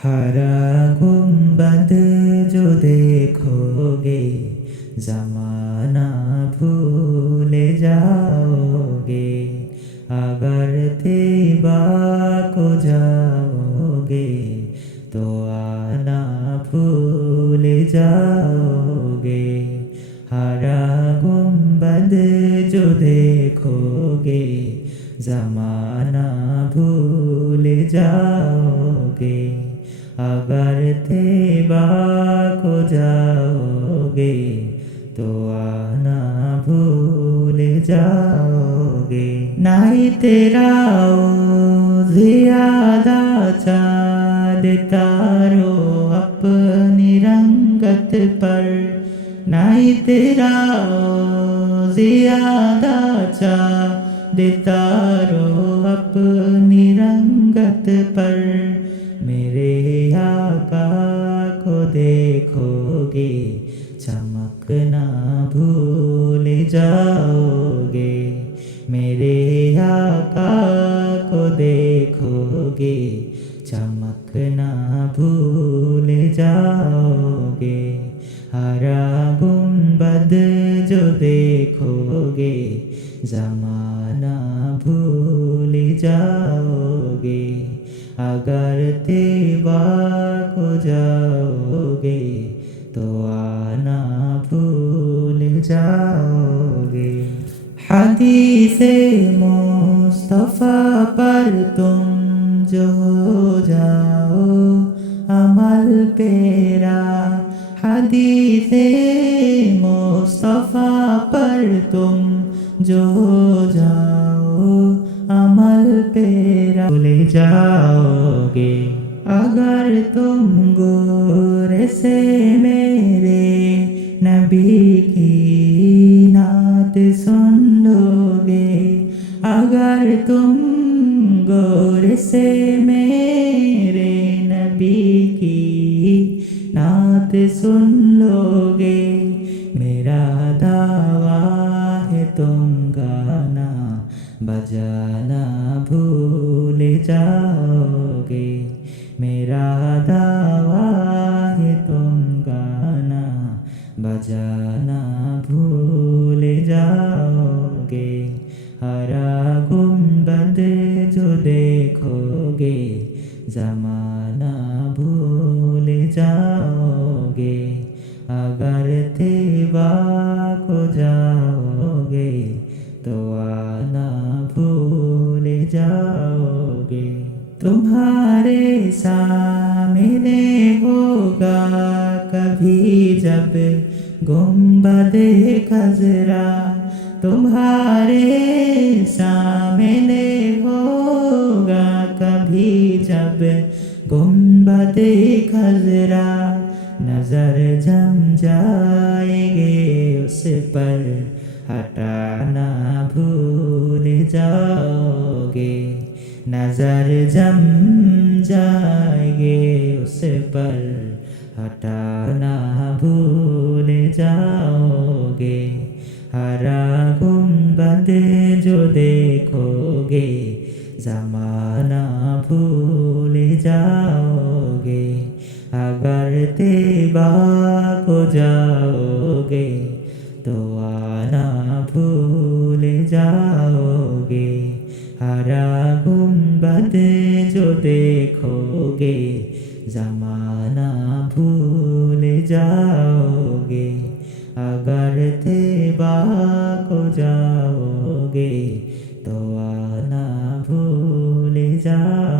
हरा गुंबद जो देखोगे जमाना भूल जाओगे। अगर तैबा को जाओगे तो आना भूल जाओगे। हरा गुंबद जो देखोगे जमाना भूल जाओगे। अगर तैबा को जाओगे तो आना भूल जाओगे। नहीं तेरा ओ ज़ियादा चाँद तारो अपनी रंगत पर। नहीं तेरा ओ ज़ियादा चाँद तारो अपनी रंगत पर। मेरे आका को देखोगे चमकना भूल जाओगे। मेरे आका को देखोगे चमकना भूल जाओगे। हरा गुंबद जो देखोगे जमाना भूल जाओगे। अगर तैबा को जाओगे तो आना भूल जाओगे। हदीसे मुस्तफा पर तुम जो हो जाओ अमल पेरा। हदीसे मुस्तफा पर तुम जो हो जाओ अमल पेरा भूल जाओगे। अगर तुम गोरे से मेरे नबी की नात सुन लोगे। अगर तुम गोरे से मेरे नबी की नात सुन लोगे। मेरा दावा है तुम गाना बजाना भूल जाओगे। मेरा दावा है तुम गाना बजाना भूल जाओगे। हरा गुंबद जो देखोगे जमाना भूल जाओगे। अगर तैबा को जाओगे तो आना भूल जाओगे। तुम्हारे सामने होगा कभी जब गुंबद खजरा। तुम्हारे सामने होगा कभी जब गुंबद खजरा। नजर जम जाएंगे उस पर हटाना भूल जाओगे। नजर जम जाएंगे उस पर हटाना भूल जाओगे। हरा गुंबद जो देखोगे जमाना भूल जाओगे। अगर तैबा को जाओगे तो आना भूल जाओगे। हरा गुंबद जो देखोगे जमाना भूल जाओगे। अगर तैबा को जाओगे तो आना भूल जाओगे।